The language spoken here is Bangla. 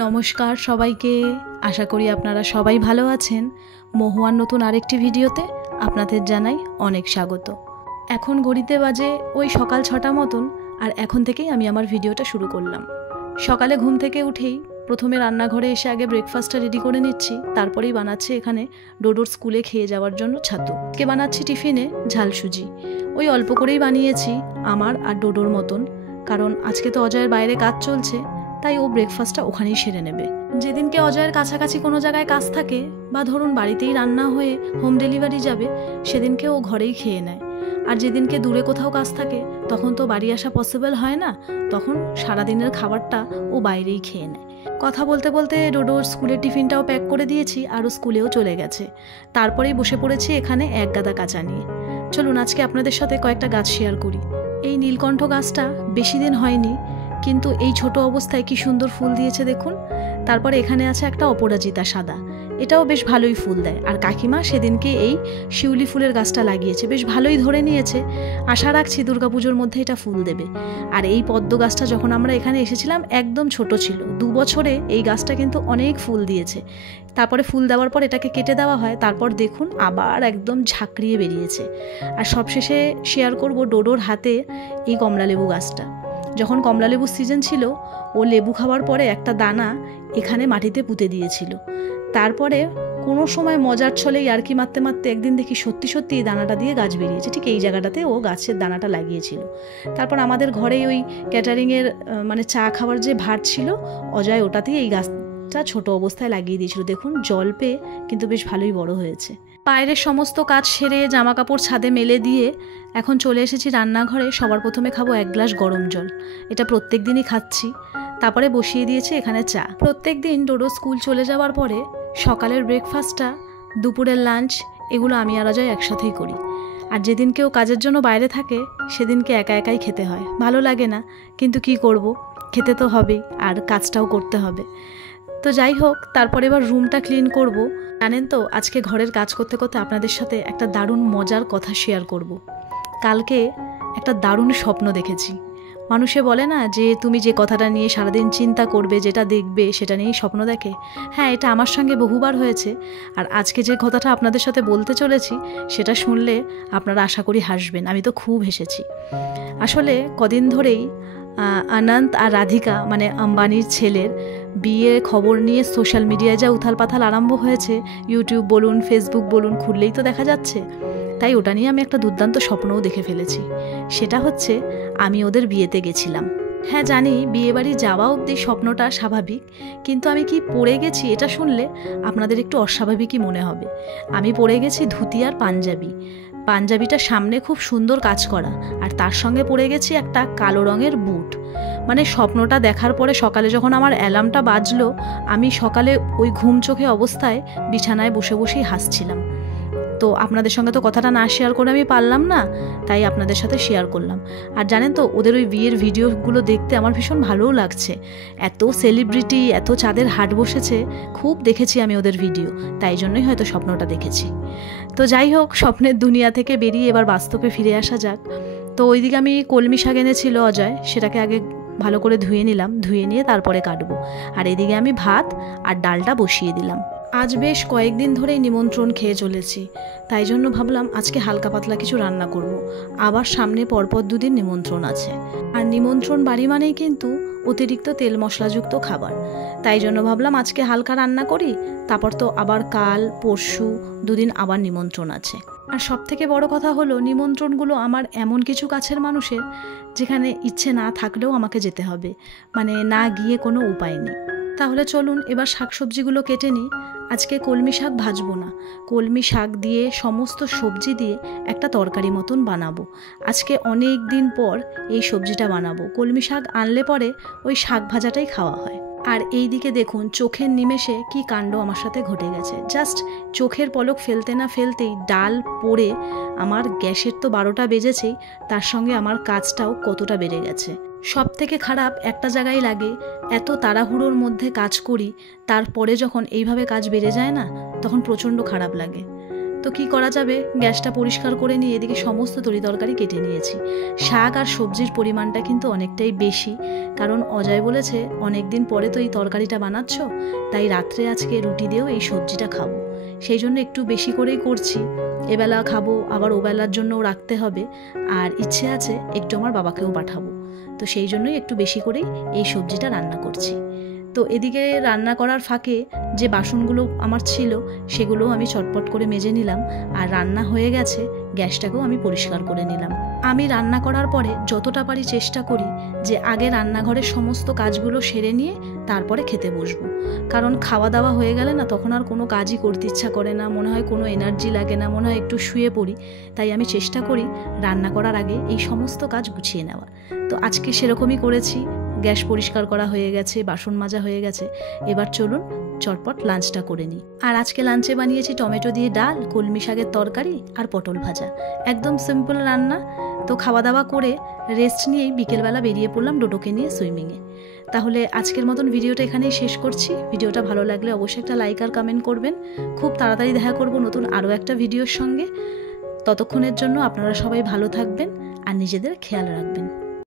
নমস্কার সবাইকে। আশা করি আপনারা সবাই ভালো আছেন। মহুয়ার নতুন আরেকটি ভিডিওতে আপনাদের জানাই অনেক স্বাগত। এখন ঘড়িতে বাজে ওই সকাল 6টা মতন, আর এখন থেকেই আমি আমার ভিডিওটা শুরু করলাম। সকালে ঘুম থেকে উঠেই প্রথমে রান্নাঘরে এসে আগে ব্রেকফাস্টটা রেডি করে নিচ্ছি, তারপরেই বানাচ্ছি এখানে ডোডোর স্কুলে খেয়ে যাওয়ার জন্য ছাতু। কে বানাচ্ছি টিফিনে ঝাল সুজি। ওই অল্প করেই বানিয়েছি আমার আর ডোডোর মতন, কারণ আজকে তো অজয়ের বাইরে কাজ চলছে, তাই ও ব্রেকফাস্টটা ওখানেই সেরে নেবে। যেদিনকে অজয়ের কাছাকাছি কোনো জায়গায় কাজ থাকে বা ধরুন বাড়িতেই রান্না হয়ে হোম ডেলিভারি যাবে, সেদিনকে ও ঘরেই খেয়ে নেয়। আর যেদিনকে দূরে কোথাও কাজ থাকে তখন তো বাড়ি আসা পসিবল হয় না, তখন সারাদিনের খাবারটা ও বাইরেই খেয়ে নেয়। কথা বলতে বলতে ডোডোর স্কুলের টিফিনটাও প্যাক করে দিয়েছি আর ও স্কুলেও চলে গেছে। তারপরেই বসে পড়েছি এখানে এক গাদা কাঁচা নিয়ে। চলুন আজকে আপনাদের সাথে কয়েকটা গাছ শেয়ার করি। এই নীলকণ্ঠ গাছটা বেশি দিন হয়নি, কিন্তু এই ছোট অবস্থায় কি সুন্দর ফুল দিয়েছে দেখুন। তারপরে এখানে আছে একটা অপরাজিতা সাদা, এটাও বেশ ভালোই ফুল দেয়। আর কাকিমা সেদিনকে এই শিউলি ফুলের গাছটা লাগিয়েছে, বেশ ভালোই ধরে নিয়েছে। আশা রাখছি দুর্গাপুজোর মধ্যে এটা ফুল দেবে। আর এই পদ্ম গাছটা যখন আমরা এখানে এসেছিলাম একদম ছোট ছিল, 2 বছরে এই গাছটা কিন্তু অনেক ফুল দিয়েছে। তারপরে ফুল দেওয়ার পর এটাকে কেটে দেওয়া হয়, তারপর দেখুন আবার একদম ঝাঁকড়িয়ে বেরিয়েছে। আর সবশেষে শেয়ার করব ডোডোর হাতে এই কমলালেবু গাছটা। যখন কমলালেবুর সিজন ছিল, ও লেবু খাওয়ার পরে একটা দানা এখানে মাটিতে পুঁতে দিয়েছিল। তারপরে কোনো সময় মজার ছলে ইয়ার্কি মারতে মারতে একদিন দেখি সত্যি সত্যি এই দানাটা দিয়ে গাছ বেরিয়েছে। ঠিক এই জায়গাটাতে ও গাছের দানাটা লাগিয়েছিল। তারপর আমাদের ঘরে ওই ক্যাটারিংয়ের মানে চা খাওয়ার যে ভাত ছিল, অজয় ওটাতেই এই গাছটা ছোট অবস্থায় লাগিয়ে দিয়েছিল। দেখুন জল পেয়ে কিন্তু বেশ ভালোই বড় হয়েছে। বাইরের সমস্ত কাজ সেরে জামা কাপড় ছাদে মেলে দিয়ে এখন চলে এসেছি রান্নাঘরে। সবার প্রথমে খাবো 1 গ্লাস গরম জল, এটা প্রত্যেক দিনই খাচ্ছি। তারপরে বসিয়ে দিয়েছি এখানে চা। প্রত্যেক দিন ডোডো স্কুল চলে যাওয়ার পরে সকালের ব্রেকফাস্টটা, দুপুরের লাঞ্চ, এগুলো আমি আর অজয় একসাথেই করি। আর যেদিন কেউ কাজের জন্য বাইরে থাকে সেদিনকে একা একাই খেতে হয়, ভালো লাগে না, কিন্তু কি করব, খেতে তো হবেই আর কাজটাও করতে হবে। তো যাই হোক, তারপরে এবার রুমটা ক্লিন করব। জানেন তো, আজকে ঘরের কাজ করতে করতে আপনাদের সাথে একটা দারুণ মজার কথা শেয়ার করব। কালকে একটা দারুণ স্বপ্ন দেখেছি। মানুষে বলে না যে তুমি যে কথাটা নিয়ে সারাদিন চিন্তা করবে, যেটা দেখবে সেটা নিয়েই স্বপ্ন দেখে। হ্যাঁ, এটা আমার সঙ্গে বহুবার হয়েছে। আর আজকে যে কথাটা আপনাদের সাথে বলতে চলেছি সেটা শুনলে আপনারা আশা করি হাসবেন। আমি তো খুব হেসেছি। আসলে কদিন ধরেই অনন্ত আর রাধিকা মানে আম্বানির ছেলের বিয়ের খবর নিয়ে সোশ্যাল মিডিয়ায় যা উথাল পাথাল আরম্ভ হয়েছে, ইউটিউব বলুন ফেসবুক বলুন, খুললেই তো দেখা যাচ্ছে। তাই ওটা নিয়ে আমি একটা দুর্দান্ত স্বপ্নও দেখে ফেলেছি। সেটা হচ্ছে আমি ওদের বিয়েতে গেছিলাম। হ্যাঁ জানি, বিয়েবাড়ি যাওয়া অবধি স্বপ্নটা স্বাভাবিক, কিন্তু আমি কি পরে গেছি এটা শুনলে আপনাদের একটু অস্বাভাবিকই মনে হবে। আমি পরে গেছি ধুতি আর পাঞ্জাবি। পাঞ্জাবিটা সামনে খুব সুন্দর কাজ করা, আর তার সঙ্গে পরে গেছি একটা কালো রঙের বুট। মানে স্বপ্নটা দেখার পরে সকালে যখন আমার অ্যালার্মটা বাজলো, আমি সকালে ওই ঘুম চোখে অবস্থায় বিছানায় বসে বসেই হাসছিলাম। তো আপনাদের সঙ্গে তো কথাটা না শেয়ার করে আমি পারলাম না, তাই আপনাদের সাথে শেয়ার করলাম। আর জানেন তো, ওদের ওই বিয়ের ভিডিওগুলো দেখতে আমার ভীষণ ভালোও লাগছে। এত সেলিব্রিটি, এত চাঁদের হাট বসেছে, খুব দেখেছি আমি ওদের ভিডিও, তাই জন্যই হয়তো স্বপ্নটা দেখেছি। তো যাই হোক, স্বপ্নের দুনিয়া থেকে বেরিয়ে এবার বাস্তবে ফিরে আসা যাক। তো ওইদিকে আমি কলমি শাক এনেছিল অজয়, সেটাকে আগে ভালো করে ধুয়ে নিলাম, ধুয়ে নিয়ে তারপরে কাটবো। আর এদিকে আমি ভাত আর ডালটা বসিয়ে দিলাম। আজ বেশ কয়েকদিন ধরেই নিমন্ত্রণ খেয়ে চলেছি, তাই জন্য ভাবলাম আজকে হালকা পাতলা কিছু রান্না করব। আবার সামনে পরপর 2 দিন নিমন্ত্রণ আছে। আর নিমন্ত্রণ বাড়ি মানেই কিন্তু অতিরিক্ত তেল মশলাযুক্ত খাবার, তাই জন্য ভাবলাম আজকে হালকা রান্না করি। তারপর তো আবার কাল পরশু 2 দিন আবার নিমন্ত্রণ আছে। আর সবথেকে বড় কথা হলো, নিমন্ত্রণগুলো আমার এমন কিছু কাছের মানুষের যেখানে ইচ্ছে না থাকলেও আমাকে যেতে হবে, মানে না গিয়ে কোনো উপায় নেই। তাহলে চলুন এবার শাকসবজিগুলো কেটে নিই। আজকে কলমি শাক ভাজবো না, কলমি শাক দিয়ে সমস্ত সবজি দিয়ে একটা তরকারি মতন বানাবো। আজকে অনেক দিন পর এই সবজিটা বানাবো। কলমি শাক আনলে পরে ওই শাক ভাজাটাই খাওয়া হয়। আর এই দিকে দেখুন চোখের নিমেষে কি কাণ্ড আমার সাথে ঘটে গেছে। জাস্ট চোখের পলক ফেলতে না ফেলতেই ডাল পড়ে আমার গ্যাসের তো 12টা বেজেছেই, তার সঙ্গে আমার কাজটাও কতটা বেড়ে গেছে। সব থেকে খারাপ একটা জায়গায় লাগে, এত তাড়াহুড়োর মধ্যে কাজ করি, তারপরে যখন এইভাবে কাজ বেড়ে যায় না, তখন প্রচণ্ড খারাপ লাগে। তো কি করা যাবে, গ্যাসটা পরিষ্কার করে নিয়ে এদিকে সমস্ত তরিতরকারি কেটে নিয়েছি। শাক আর সবজির পরিমাণটা কিন্তু অনেকটাই বেশি, কারণ অজয় বলেছে অনেক দিন পরে তো এই তরকারিটা বানাচ্ছ, তাই রাত্রে আজকে রুটি দিয়েও এই সবজিটা খাবো, সেই জন্য একটু বেশি করেই করছি। এবেলা খাবো, আবার ওবেলার জন্যও রাখতে হবে, আর ইচ্ছে আছে একটু আমার বাবাকেও পাঠাবো, তো সেই জন্যই একটু বেশি করেই এই সবজিটা রান্না করছি। তো এদিকে রান্না করার ফাঁকে যে বাসনগুলো আমার ছিল সেগুলোও আমি চটপট করে মেজে নিলাম, আর রান্না হয়ে গেছে গ্যাসটাকেও আমি পরিষ্কার করে নিলাম। আমি রান্না করার পরে যতটা পারি চেষ্টা করি যে আগে রান্নাঘরের সমস্ত কাজগুলো সেরে নিয়ে তারপরে খেতে বসবো, কারণ খাওয়া দাওয়া হয়ে গেলে না তখন আর কোনো কাজই করতে ইচ্ছা করে না, মনে হয় কোনো এনার্জি লাগে না, মনে হয় একটু শুয়ে পড়ি। তাই আমি চেষ্টা করি রান্না করার আগে এই সমস্ত কাজ গুছিয়ে নেওয়ার। তো আজকে সেরকমই করেছি, গ্যাস পরিষ্কার করা হয়ে গেছে, বাসন মাজা হয়ে গেছে, এবার চলুন চটপট লাঞ্চটা করে নিই। আর আজকে লাঞ্চে বানিয়েছি টমেটো দিয়ে ডাল, কলমি শাকের তরকারি আর পটল ভাজা, একদম সিম্পল রান্না। তো খাওয়া দাওয়া করে রেস্ট নিয়েই বিকেলবেলা বেরিয়ে পড়লাম ডোডোকে নিয়ে সুইমিংয়ে। তাহলে আজকের মতন ভিডিওটা এখানেই শেষ করছি। ভিডিওটা ভালো লাগলে অবশ্যই একটা লাইক আর কমেন্ট করবেন। খুব তাড়াতাড়ি দেখা করব নতুন আরও একটা ভিডিওর সঙ্গে। ততক্ষণের জন্য আপনারা সবাই ভালো থাকবেন আর নিজেদের খেয়াল রাখবেন।